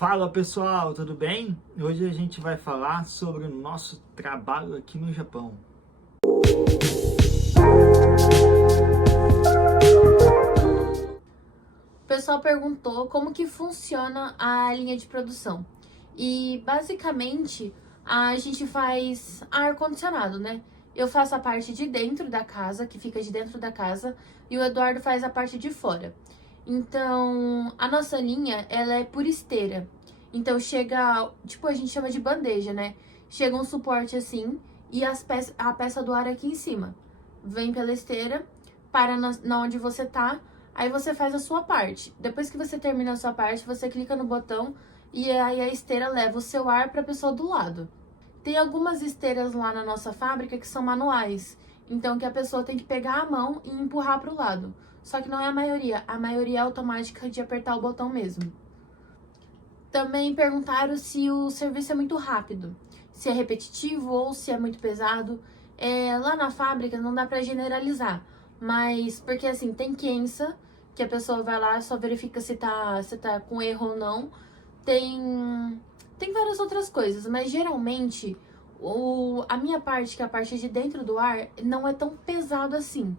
Fala pessoal, tudo bem? Hoje a gente vai falar sobre o nosso trabalho aqui no Japão. O pessoal perguntou como que funciona a linha de produção. E basicamente a gente faz ar-condicionado, né? Eu faço a parte de dentro da casa, que fica de dentro da casa, e o Eduardo faz a parte de fora. Então, a nossa linha, ela é por esteira. Então chega, tipo, a gente chama de bandeja, né? Chega um suporte assim e a peça do ar aqui em cima. Vem pela esteira, para na onde você tá. Aí você faz a sua parte. Depois que você termina a sua parte, você clica no botão e aí a esteira leva o seu ar para a pessoa do lado. Tem algumas esteiras lá na nossa fábrica que são manuais, então que a pessoa tem que pegar a mão e empurrar para o lado. Só que não é a maioria é automática de apertar o botão mesmo. Também perguntaram se o serviço é muito rápido, se é repetitivo ou se é muito pesado. Lá na fábrica não dá para generalizar, mas porque assim, tem Kensa, que a pessoa vai lá só verifica se tá com erro ou não. Tem várias outras coisas, mas geralmente a minha parte, que é a parte de dentro do ar, não é tão pesado assim.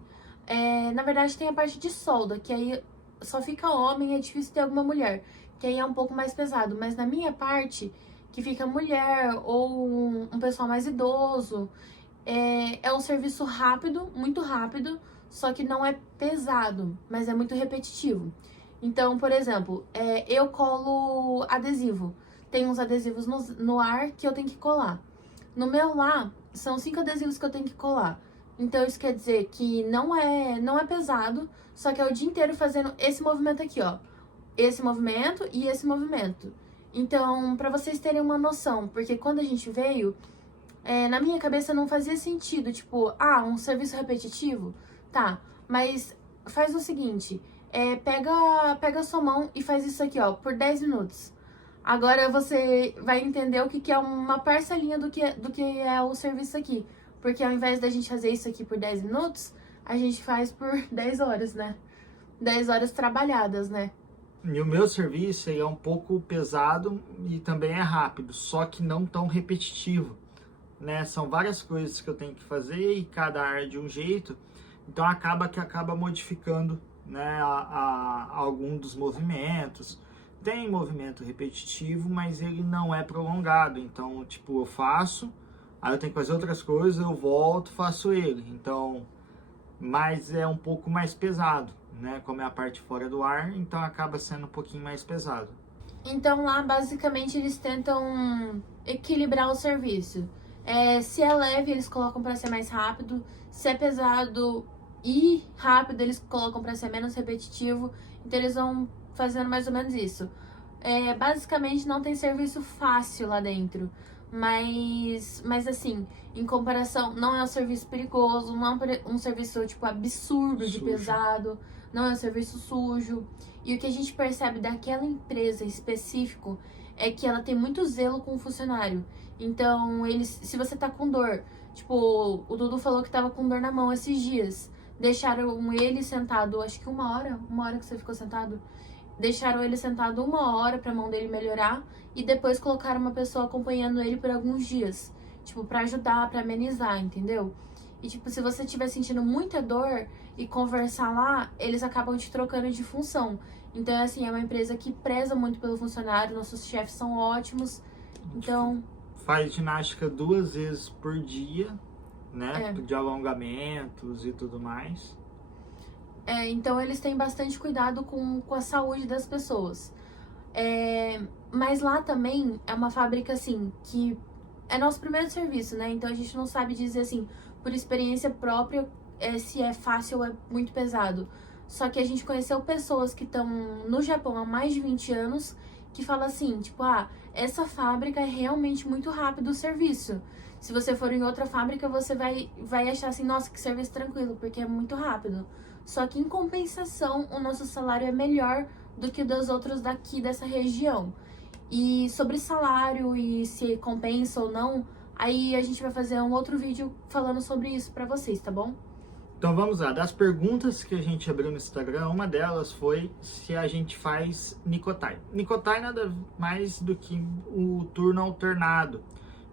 Na verdade, tem a parte de solda, que aí só fica homem, é difícil ter alguma mulher, que aí é um pouco mais pesado. Mas na minha parte, que fica mulher ou um pessoal mais idoso, é um serviço rápido, muito rápido, só que não é pesado, mas é muito repetitivo. Então, por exemplo, eu colo adesivo. Tem uns adesivos no ar que eu tenho que colar. No meu lá, são 5 adesivos que eu tenho que colar. Então, isso quer dizer que não é pesado, só que é o dia inteiro fazendo esse movimento aqui, ó. Esse movimento e esse movimento. Então, para vocês terem uma noção, porque quando a gente veio, na minha cabeça não fazia sentido, tipo, um serviço repetitivo, tá, mas faz o seguinte, pega a sua mão e faz isso aqui, ó, por 10 minutos. Agora você vai entender o que é uma parcelinha do que é o serviço aqui, porque ao invés da gente fazer isso aqui por 10 minutos, a gente faz por 10 horas, né? 10 horas trabalhadas, né? E o meu serviço é um pouco pesado e também é rápido, só que não tão repetitivo, né? São várias coisas que eu tenho que fazer e cada área de um jeito, então acaba modificando, né, algum dos movimentos. Tem movimento repetitivo, mas ele não é prolongado, então tipo, eu faço, aí eu tenho que fazer outras coisas, eu volto, faço ele, então, mas é um pouco mais pesado, né, como é a parte fora do ar, então acaba sendo um pouquinho mais pesado. Então lá basicamente eles tentam equilibrar o serviço. Se é leve, eles colocam para ser mais rápido. Se é pesado e rápido, eles colocam para ser menos repetitivo. Então eles vão fazendo mais ou menos isso. Basicamente não tem serviço fácil lá dentro. Mas assim, em comparação, não é um serviço perigoso, não é um serviço tipo absurdo de Sujo. pesado, não é um serviço sujo. E o que a gente percebe daquela empresa específico é que ela tem muito zelo com o funcionário. Então, se você tá com dor, tipo, o Dudu falou que tava com dor na mão esses dias. Deixaram ele sentado, acho que uma hora que você ficou sentado. Deixaram ele sentado uma hora pra mão dele melhorar e depois colocaram uma pessoa acompanhando ele por alguns dias. Tipo, pra ajudar, pra amenizar, entendeu? E, tipo, se você estiver sentindo muita dor e conversar lá, eles acabam te trocando de função. Então, assim, é uma empresa que preza muito pelo funcionário, nossos chefes são ótimos. Então, Faz ginástica 2 vezes por dia, né, é. de alongamentos e tudo mais. Então eles têm bastante cuidado com a saúde das pessoas. Mas lá também é uma fábrica, assim, que é nosso primeiro serviço, né? Então a gente não sabe dizer, assim, por experiência própria, se é fácil ou é muito pesado. Só que a gente conheceu pessoas que estão no Japão há mais de 20 anos que falam assim, tipo, essa fábrica é realmente muito rápido o serviço. Se você for em outra fábrica, você vai achar assim, nossa, que serviço tranquilo, porque é muito rápido. Só que em compensação, o nosso salário é melhor do que o dos outros daqui dessa região. E sobre salário e se compensa ou não, aí a gente vai fazer um outro vídeo falando sobre isso pra vocês, tá bom? Então vamos lá, das perguntas que a gente abriu no Instagram, uma delas foi se a gente faz Nicotai. Nicotai nada mais do que o turno alternado.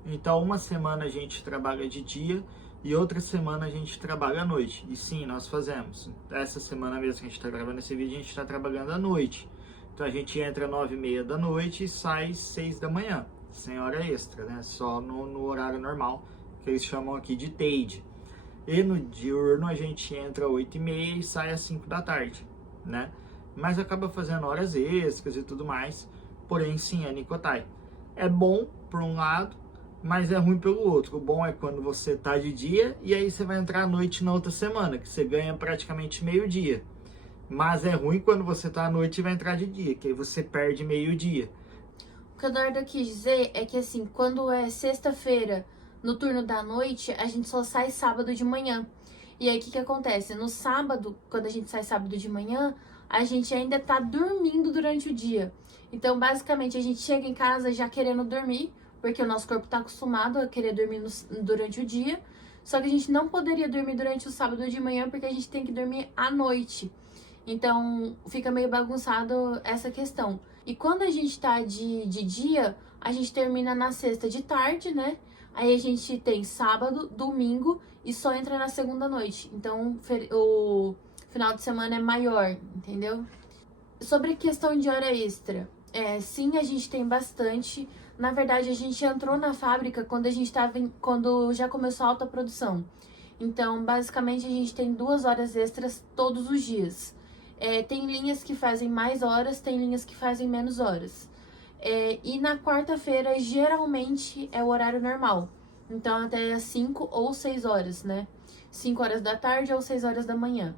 Então uma semana a gente trabalha de dia e outra semana a gente trabalha à noite. E sim, nós fazemos. Essa semana mesmo que a gente está gravando esse vídeo, a gente está trabalhando à noite. Então a gente entra às 9h30 da noite e sai às 6 da manhã, sem hora extra, né? Só no horário normal, que eles chamam aqui de TADE. E no diurno a gente entra às 8h30 e sai às 5 da tarde, né? Mas acaba fazendo horas extras e tudo mais. Porém, sim, é Nicotai. É bom por um lado, mas é ruim pelo outro. O bom é quando você tá de dia e aí você vai entrar à noite na outra semana, que você ganha praticamente meio-dia. Mas é ruim quando você tá à noite e vai entrar de dia, que aí você perde meio-dia. O que o Eduardo quis dizer é que, assim, quando é sexta-feira, no turno da noite, a gente só sai sábado de manhã. E aí, o que acontece? No sábado, quando a gente sai sábado de manhã, a gente ainda tá dormindo durante o dia. Então, basicamente, a gente chega em casa já querendo dormir, porque o nosso corpo tá acostumado a querer dormir durante o dia. Só que a gente não poderia dormir durante o sábado de manhã, porque a gente tem que dormir à noite. Então, fica meio bagunçado essa questão. E quando a gente tá de dia, a gente termina na sexta de tarde, né? Aí a gente tem sábado, domingo e só entra na segunda noite. Então, o final de semana é maior, entendeu? Sobre questão de hora extra, sim, a gente tem bastante. Na verdade, a gente entrou na fábrica quando já começou a alta produção. Então, basicamente, a gente tem 2 horas extras todos os dias. Tem linhas que fazem mais horas, tem linhas que fazem menos horas. E na quarta-feira, geralmente, é o horário normal. Então, até às 5 ou 6 horas, né? 5 horas da tarde ou 6 horas da manhã.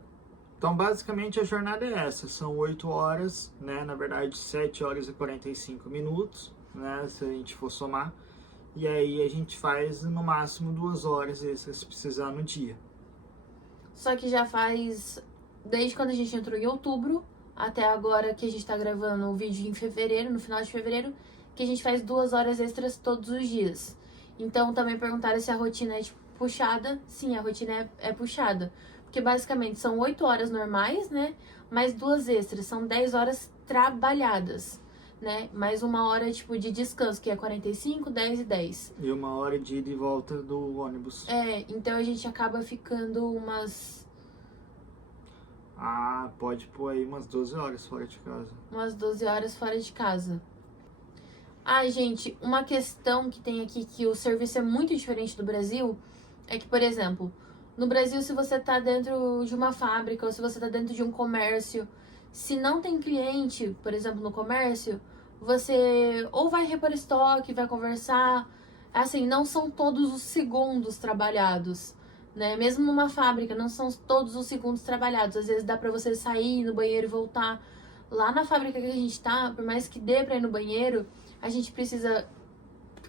Então, basicamente, a jornada é essa. São 8 horas, né? Na verdade, 7 horas e 45 minutos, né? Se a gente for somar. E aí, a gente faz, no máximo, 2 horas extras se precisar no dia. Só que já faz... Desde quando a gente entrou em outubro, até agora que a gente tá gravando o vídeo em fevereiro, no final de fevereiro, que a gente faz 2 horas extras todos os dias. Então, também perguntaram se a rotina é, tipo, puxada. Sim, a rotina é puxada. Porque, basicamente, são 8 horas normais, né? Mais 2 extras. São 10 horas trabalhadas, né? Mais 1 hora, tipo, de descanso, que é 45, 10 e 10. E 1 hora de ida e volta do ônibus. Então a gente acaba ficando umas... Pode pôr aí umas 12 horas fora de casa. Umas 12 horas fora de casa. Gente, uma questão que tem aqui que o serviço é muito diferente do Brasil é que, por exemplo, no Brasil, se você tá dentro de uma fábrica ou se você tá dentro de um comércio, se não tem cliente, por exemplo, no comércio, você ou vai repor estoque, vai conversar, assim, não são todos os segundos trabalhados, né? Mesmo numa fábrica, não são todos os segundos trabalhados. Às vezes dá pra você sair no banheiro e voltar. Lá na fábrica que a gente tá, por mais que dê pra ir no banheiro, a gente precisa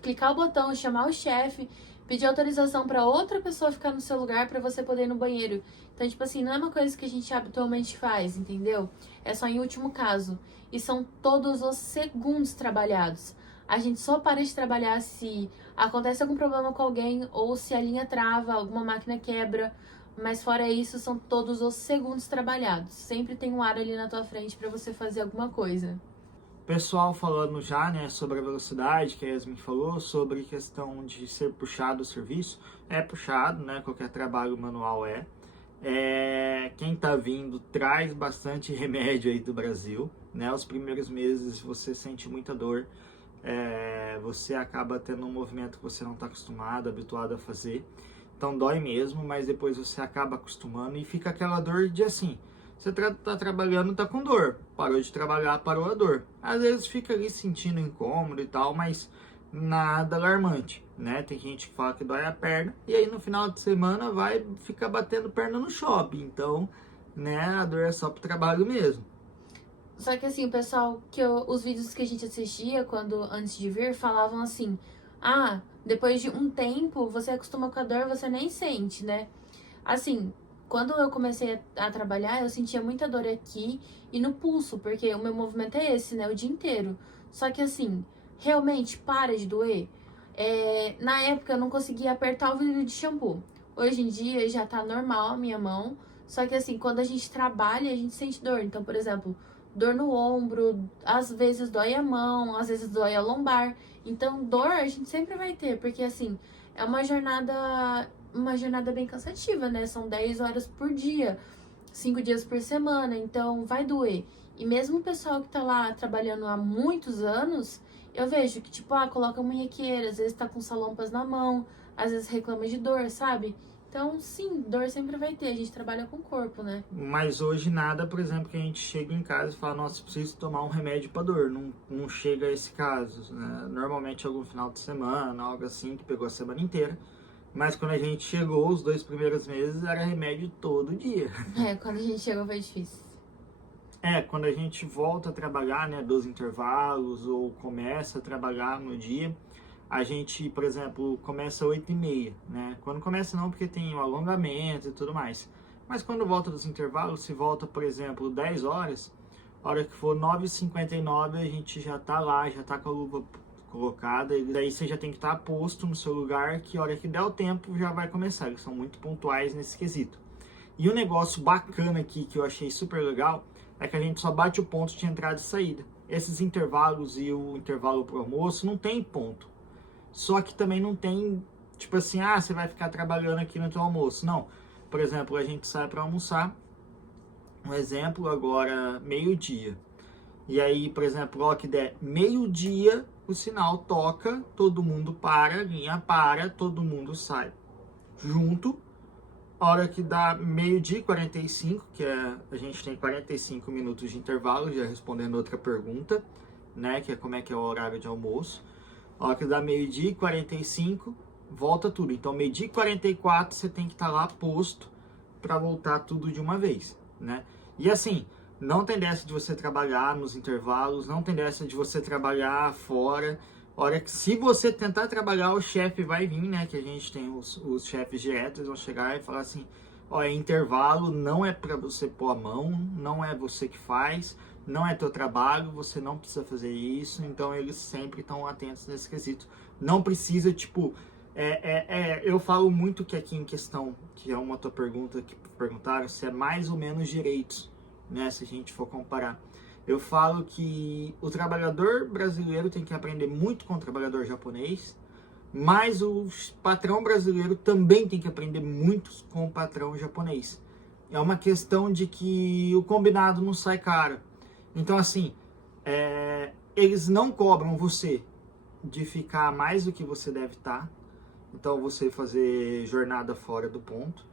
clicar o botão, chamar o chefe, pedir autorização pra outra pessoa ficar no seu lugar pra você poder ir no banheiro. Então, tipo assim, não é uma coisa que a gente habitualmente faz, entendeu? É só em último caso. E são todos os segundos trabalhados. A gente só para de trabalhar se acontece algum problema com alguém ou se a linha trava, alguma máquina quebra. Mas fora isso, são todos os segundos trabalhados. Sempre tem um ar ali na tua frente para você fazer alguma coisa. Pessoal falando já, né, sobre a velocidade, que a Yasmin falou, sobre questão de ser puxado o serviço. É puxado, né, qualquer trabalho manual é. Quem tá vindo traz bastante remédio aí do Brasil, né, os primeiros meses você sente muita dor. Você acaba tendo um movimento que você não está acostumado, habituado a fazer. Então dói mesmo, mas depois você acaba acostumando e fica aquela dor de assim, você tá trabalhando, tá com dor, parou de trabalhar, parou a dor. Às vezes fica ali sentindo incômodo e tal, mas nada alarmante, né? Tem gente que fala que dói a perna e aí no final de semana vai ficar batendo perna no shopping. Então, né, a dor é só pro trabalho mesmo. Só que assim, o pessoal, os vídeos que a gente assistia antes de vir, falavam assim, depois de um tempo, você acostuma com a dor, você nem sente, né? Assim, quando eu comecei a trabalhar, eu sentia muita dor aqui e no pulso, porque o meu movimento é esse, né? O dia inteiro. Só que assim, realmente para de doer. Na época eu não conseguia apertar o vidro de shampoo. Hoje em dia já tá normal a minha mão, só que assim, quando a gente trabalha, a gente sente dor. Então, por exemplo, dor no ombro, às vezes dói a mão, às vezes dói a lombar. Então, dor a gente sempre vai ter, porque assim, é uma jornada bem cansativa, né? São 10 horas por dia, 5 dias por semana, então vai doer. E mesmo o pessoal que tá lá trabalhando há muitos anos, eu vejo que, tipo, coloca munhequeira, às vezes tá com salompas na mão, às vezes reclama de dor, sabe? Então, sim, dor sempre vai ter, a gente trabalha com o corpo, né? Mas hoje nada, por exemplo, que a gente chega em casa e fala, nossa, preciso tomar um remédio para dor. Não chega a esse caso, né? Normalmente algum final de semana, algo assim, que pegou a semana inteira. Mas quando a gente chegou, os 2 primeiros meses, era remédio todo dia. É, quando a gente chegou foi difícil. Quando a gente volta a trabalhar, né, dos intervalos, ou começa a trabalhar no dia, a gente, por exemplo, começa às 8h30, né? Quando começa não, porque tem o alongamento e tudo mais. Mas quando volta dos intervalos, se volta, por exemplo, 10 horas, a hora que for 9h59, a gente já tá lá, já tá com a luva colocada, e daí você já tem que estar posto no seu lugar, que a hora que der o tempo já vai começar. Eles são muito pontuais nesse quesito. E um negócio bacana aqui, que eu achei super legal, é que a gente só bate o ponto de entrada e saída. Esses intervalos e o intervalo pro almoço não tem ponto. Só que também não tem, tipo assim, você vai ficar trabalhando aqui no teu almoço. Não. Por exemplo, a gente sai para almoçar, um exemplo, agora meio-dia. E aí, por exemplo, ó, que der meio-dia, o sinal toca, todo mundo para, linha para, todo mundo sai junto. A hora que dá meio-dia e 45, que a gente tem 45 minutos de intervalo, já respondendo outra pergunta, né, que é como é que é o horário de almoço. A hora que dá meio-dia e 45, volta tudo. Então, meio-dia e 44, você tem que estar lá posto para voltar tudo de uma vez, né? E assim, não tem dessa de você trabalhar nos intervalos, não tem dessa de você trabalhar fora. Hora que se você tentar trabalhar, o chefe vai vir, né? Que a gente tem os chefes diretos, eles vão chegar e falar assim, ó, intervalo, não é para você pôr a mão, não é você que faz, não é teu trabalho, você não precisa fazer isso. Então eles sempre estão atentos nesse quesito. Não precisa, tipo, eu falo muito que aqui em questão, que é uma tua pergunta que perguntaram, se é mais ou menos direitos, né? Se a gente for comparar. Eu falo que o trabalhador brasileiro tem que aprender muito com o trabalhador japonês, mas o patrão brasileiro também tem que aprender muito com o patrão japonês. É uma questão de que o combinado não sai caro. Então, assim, eles não cobram você de ficar mais do que você deve estar. Então, você fazer jornada fora do ponto.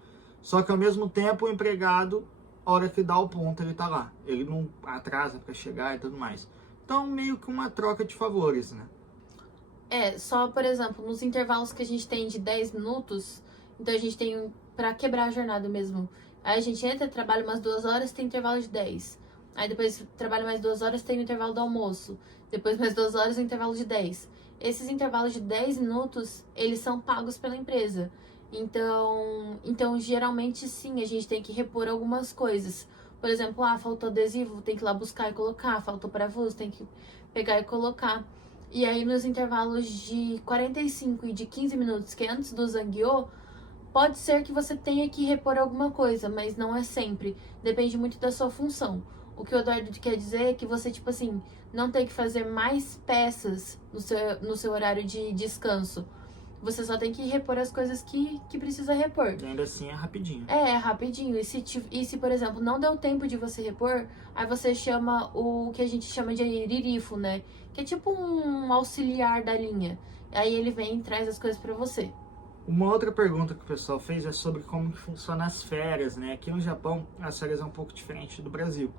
Só que, ao mesmo tempo, o empregado, a hora que dá o ponto, ele tá lá. Ele não atrasa para chegar e tudo mais. Então, meio que uma troca de favores, né? Só, por exemplo, nos intervalos que a gente tem de 10 minutos, então a gente tem pra quebrar a jornada mesmo. Aí a gente entra, trabalha umas 2 horas, tem intervalo de 10. Aí depois trabalha mais 2 horas, tem o intervalo do almoço. Depois mais 2 horas, o intervalo de 10. Esses intervalos de 10 minutos, eles são pagos pela empresa. Então, geralmente, sim, a gente tem que repor algumas coisas. Por exemplo, faltou adesivo, tem que ir lá buscar e colocar. Faltou parafuso, tem que pegar e colocar. E aí, nos intervalos de 45 e de 15 minutos, que é antes do Zangyo, pode ser que você tenha que repor alguma coisa, mas não é sempre. Depende muito da sua função. O que o Eduardo quer dizer é que você, tipo assim, não tem que fazer mais peças no seu horário de descanso. Você só tem que repor as coisas que precisa repor. E ainda assim é rapidinho. É rapidinho. E se, por exemplo, não deu tempo de você repor, aí você chama o que a gente chama de ririfo, né? Que é tipo um auxiliar da linha. Aí ele vem e traz as coisas pra você. Uma outra pergunta que o pessoal fez é sobre como que funciona as férias, né? Aqui no Japão, as férias é um pouco diferente do Brasil.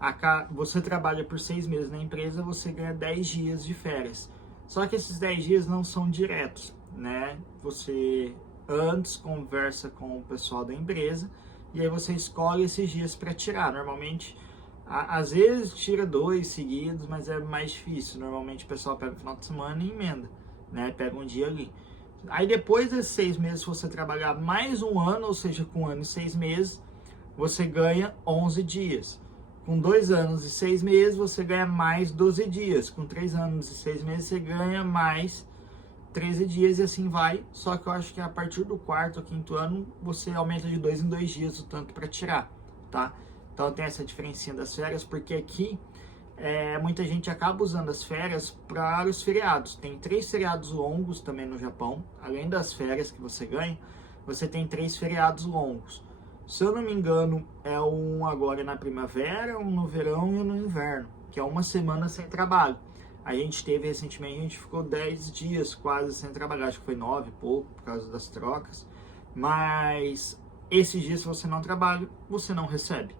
Acá, você trabalha por 6 meses na empresa, você ganha 10 dias de férias. Só que esses 10 dias não são diretos, né? Você antes conversa com o pessoal da empresa e aí você escolhe esses dias para tirar. Normalmente, às vezes tira 2 seguidos, mas é mais difícil. Normalmente o pessoal pega o final de semana e emenda, né? Pega um dia ali. Aí depois desses 6 meses, se você trabalhar mais um ano, ou seja, com 1 ano e 6 meses, você ganha 11 dias. Com 2 anos e 6 meses, você ganha mais 12 dias. Com 3 anos e 6 meses, você ganha mais 13 dias e assim vai, só que eu acho que a partir do 4º ou 5º ano você aumenta de 2 em 2 dias o tanto para tirar, tá? Então tem essa diferencinha das férias, porque aqui muita gente acaba usando as férias para os feriados. Tem 3 feriados longos também no Japão, além das férias que você ganha, você tem 3 feriados longos. Se eu não me engano, é um agora na primavera, um no verão e um no inverno, que é uma semana sem trabalho. A gente teve recentemente, a gente ficou 10 dias quase sem trabalhar, acho que foi 9 e pouco, por causa das trocas. Mas esses dias, se você não trabalha, você não recebe.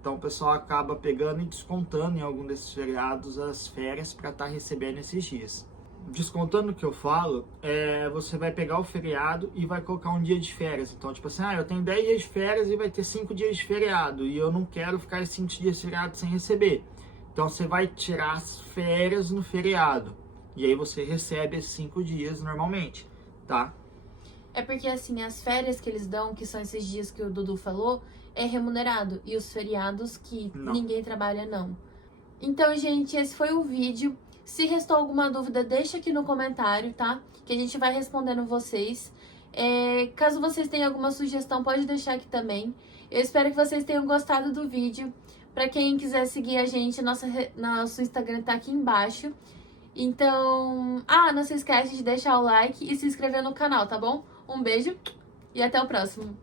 Então o pessoal acaba pegando e descontando em algum desses feriados as férias para estar recebendo esses dias. Descontando o que eu falo, você vai pegar o feriado e vai colocar um dia de férias. Então, tipo assim, eu tenho 10 dias de férias e vai ter 5 dias de feriado. E eu não quero ficar esses 5 dias de feriado sem receber. Então, você vai tirar as férias no feriado. E aí você recebe esses 5 dias normalmente, tá? É porque, assim, as férias que eles dão, que são esses dias que o Dudu falou, é remunerado. E os feriados que ninguém trabalha, não. Então, gente, esse foi o vídeo. Se restou alguma dúvida, deixa aqui no comentário, tá? Que a gente vai respondendo vocês. Caso vocês tenham alguma sugestão, pode deixar aqui também. Eu espero que vocês tenham gostado do vídeo. Pra quem quiser seguir a gente, nosso Instagram tá aqui embaixo. Então, não se esquece de deixar o like e se inscrever no canal, tá bom? Um beijo e até o próximo.